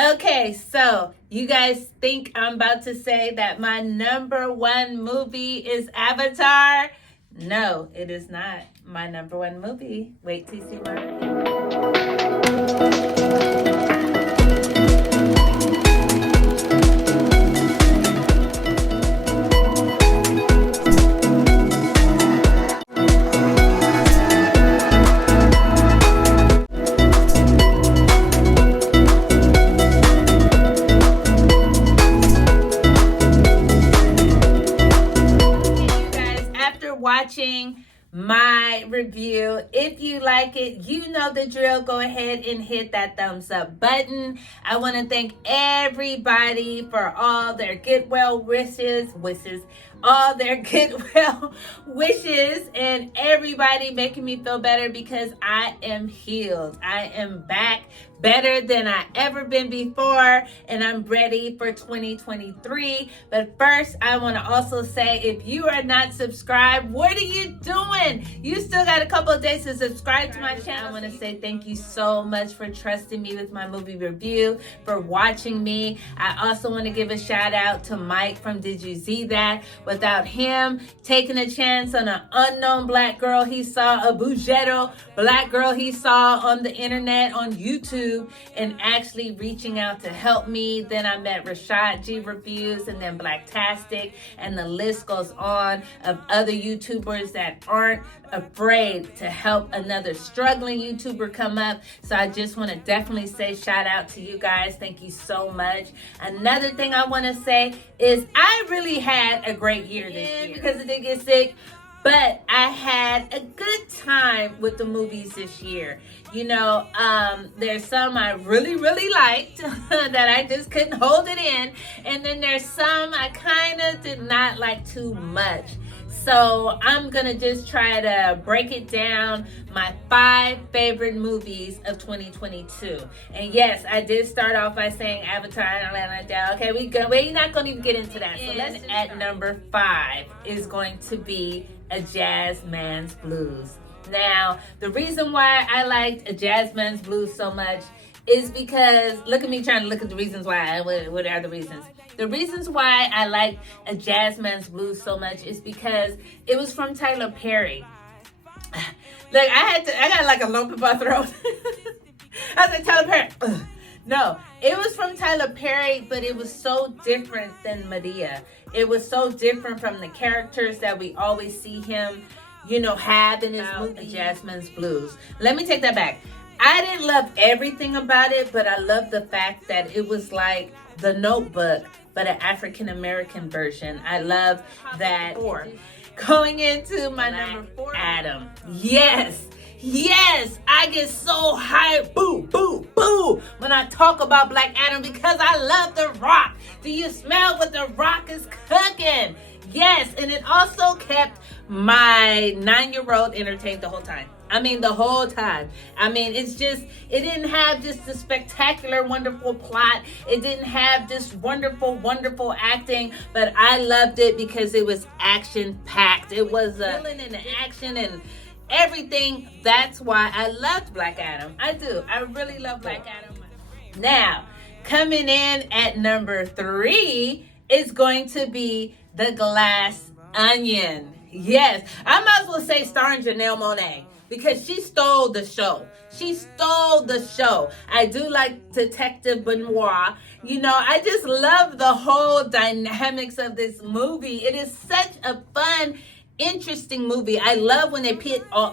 Okay, so you guys think I'm about to say that my number one movie is Avatar? No, it is not my number one movie. Wait till you see my review. Watching my review. If you like it, you know the drill. Go ahead and hit that thumbs up button. I want to thank everybody for all their goodwill wishes, all their goodwill wishes, and everybody making me feel better because I am healed. I am back better than I ever been before, and I'm ready for 2023. But first, I want to also say, if you are not subscribed, what are you doing? You still got a couple of days to subscribe to my channel. I want to say thank you so much for trusting me with my movie review, for watching me. I also want to give a shout out to Mike from Did You See That? Without him taking a chance on an unknown black girl he saw, a Bugetto black girl he saw on the internet, on YouTube, and actually reaching out to help me. Then I met Rashad G Reviews, and then Blacktastic, and the list goes on of other YouTubers that aren't afraid to help another struggling YouTuber come up. So I just want to definitely say shout out to you guys. Thank you so much. Another thing I want to say is I really had a great year this year because I did get sick. But I had a good time with the movies this year. You know, there's some I really, really liked that I just couldn't hold it in. And then there's some I kind of did not like too much. So I'm going to just try to break it down, my 5 favorite movies of 2022. And yes, I did start off by saying Avatar and Atlanta. Okay, we're not going to even get into that. So let's at number 5 is going to be A Jazzman's Blues. Now, the reason why I liked A Jazzman's Blues so much is because, look at me trying to look at the reasons why. What are the reasons? The reasons why I like A Jazzman's Blues so much is because it was from Tyler Perry. Look, I got like a lump in my throat. I was like, Tyler Perry. Ugh. No, it was from Tyler Perry, but it was so different than Madea. It was so different from the characters that we always see him, you know, have in his movie, Jazzman's Blues. Let me take that back. I didn't love everything about it, but I loved the fact that it was like The Notebook, but an African-American version. I love that. Going into my number 4, Adam. Yes, I get so hyped, boo, boo, boo, when I talk about Black Adam because I love The Rock. Do you smell what The Rock is cooking? Yes, and it also kept my 9-year-old entertained the whole time. I mean, the whole time. I mean, it didn't have just the spectacular, wonderful plot. It didn't have just wonderful, wonderful acting, but I loved it because it was action-packed. It was a villain in the action and everything. That's why I loved Black Adam. I do. I really love Black Adam. Now, coming in at number 3 is going to be The Glass Onion. Yes, I might as well say starring Janelle Monáe, because she stole the show. She stole the show. I do like Detective Benoit. You know, I just love the whole dynamics of this movie. It is such a fun, interesting movie. I love when they put all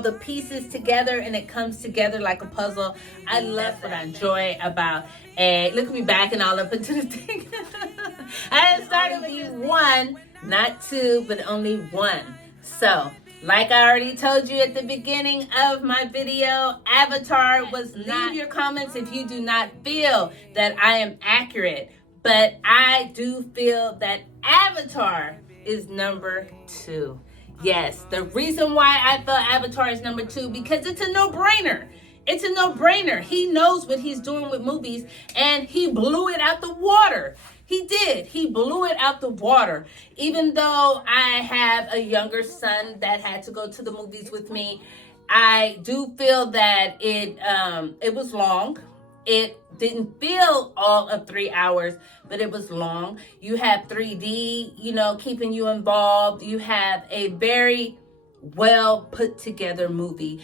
the pieces together and it comes together like a puzzle. I love what I enjoy about look at me backing all up into the thing. I started with 1, not 2, but only 1. So, like I already told you at the beginning of my video, Avatar was not. Leave your comments if you do not feel that I am accurate, but I do feel that Avatar is number 2. Yes, the reason why I felt Avatar is number 2, because it's a no-brainer. It's a no-brainer. He knows what he's doing with movies, and he blew it out the water. He did. He blew it out the water. Even though I have a younger son that had to go to the movies with me, I do feel that it was long. It didn't feel all of 3 hours, but it was long. You have 3D, keeping you involved. You have a very well put together movie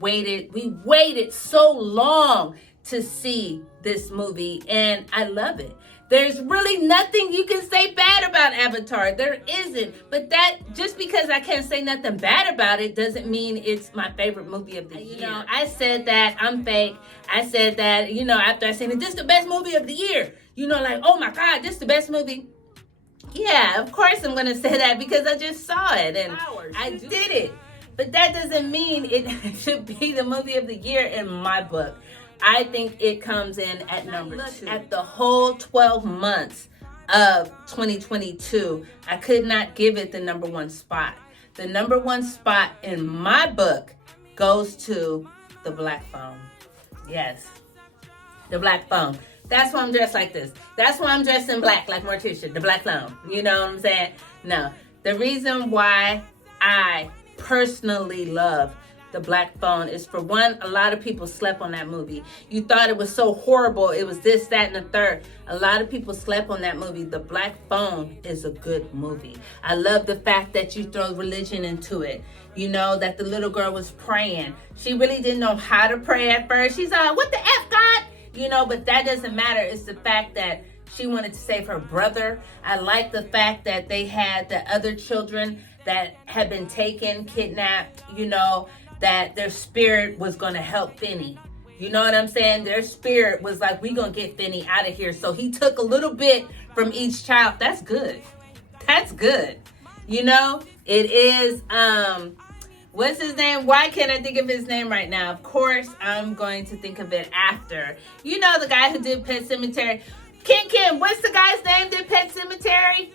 we waited so long to see this movie, and I love it. There's really nothing you can say bad about Avatar. There isn't. But that, just because I can't say nothing bad about it, doesn't mean it's my favorite movie of the year. I said that. I'm fake. I said that, after I said it, this is the best movie of the year. Like, oh my God, this is the best movie. Yeah, of course I'm going to say that because I just saw it and I did it. But that doesn't mean it should be the movie of the year in my book. I think it comes in at number 2. At the whole 12 months of 2022, I could not give it the number 1 spot. The number 1 spot in my book goes to The Black Phone. Yes, The Black Phone. That's why I'm dressed like this. That's why I'm dressed in black like Morticia, The Black Phone. You know what I'm saying? No, the reason why I personally love The Black Phone is, for one, a lot of people slept on that movie. You thought it was so horrible. It was this, that, and the third. A lot of people slept on that movie. The Black Phone is a good movie. I love the fact that you throw religion into it. That the little girl was praying. She really didn't know how to pray at first. She's like, what the F, God? But that doesn't matter. It's the fact that she wanted to save her brother. I like the fact that they had the other children that had been taken, kidnapped, that their spirit was going to help Finney. You know what I'm saying? Their spirit was like, we going to get Finney out of here. So he took a little bit from each child. That's good. That's good. It is, what's his name? Why can't I think of his name right now? Of course, I'm going to think of it after. The guy who did Pet Sematary. Ken, what's the guy's name that did Pet Sematary?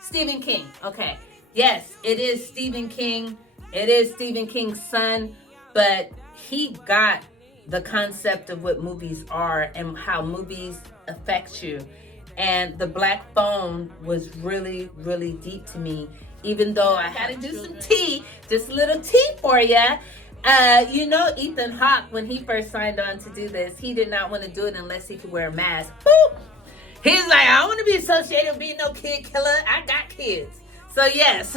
Stephen King. Okay. Yes, it is Stephen King. It is Stephen King's son, but he got the concept of what movies are and how movies affect you. And The Black Phone was really, really deep to me, even though I had to do some tea, just a little tea for you. Ethan Hawke, when he first signed on to do this, he did not want to do it unless he could wear a mask. Boop! He's like, I don't want to be associated with being no kid killer. I got kids. So yes,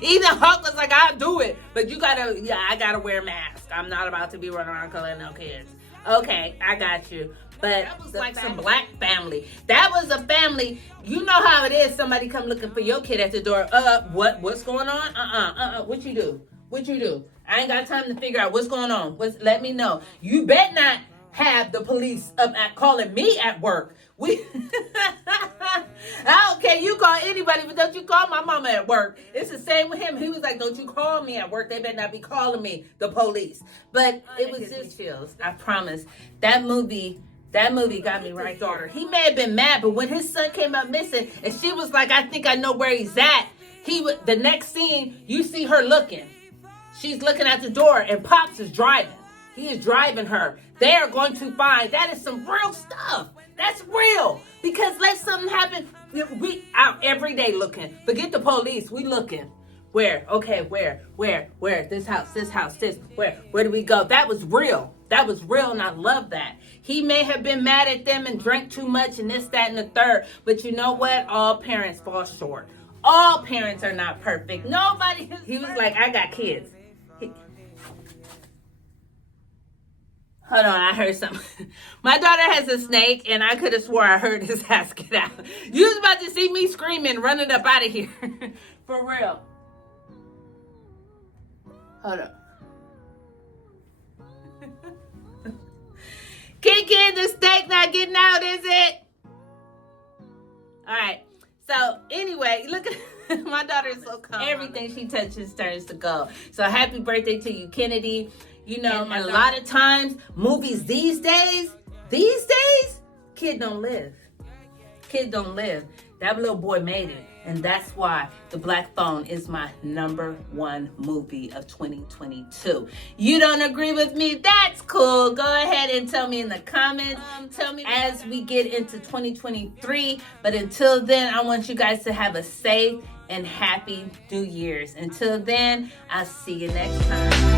Ethan Hawke was like, I'll do it, but I gotta wear a mask. I'm not about to be running around killing no kids. Okay, I got you. But that was like some black family. That was a family. You know how it is. Somebody come looking for your kid at the door. What's going on? What you do? I ain't got time to figure out what's going on. Let me know. You bet not have the police up at calling me at work. I don't care. You call anybody, but don't you call my mama at work. It's the same with him. He was like, don't you call me at work. They better not be calling me, the police. But it was just chills. I promise. That movie got me right. Daughter. He may have been mad, but when his son came up missing, and she was like, I think I know where he's at. The next scene, you see her looking. She's looking at the door, and Pops is driving. He is driving her. They are going to find, that is some real stuff. That's real. Because let something happen. We out every day looking. Forget the police. We looking. Where? Okay, where? This house. Where do we go? That was real. And I love that. He may have been mad at them and drank too much and this, that, and the third. But you know what? All parents fall short. All parents are not perfect. Nobody. He was like, I got kids. Hold on, I heard something. My daughter has a snake, and I could have swore I heard his ass get out. You was about to see me screaming, running up out of here. For real. Hold up. Ken, the snake not getting out, is it? All right. So, anyway, look at my daughter is so calm. Everything she touches turns to gold. So, happy birthday to you, Kennedy. A lot of times, movies these days, kid don't live. That little boy made it. And that's why The Black Phone is my number 1 movie of 2022. You don't agree with me? That's cool. Go ahead and tell me in the comments. Tell me as we get into 2023. But until then, I want you guys to have a safe and happy New Year's. Until then, I'll see you next time.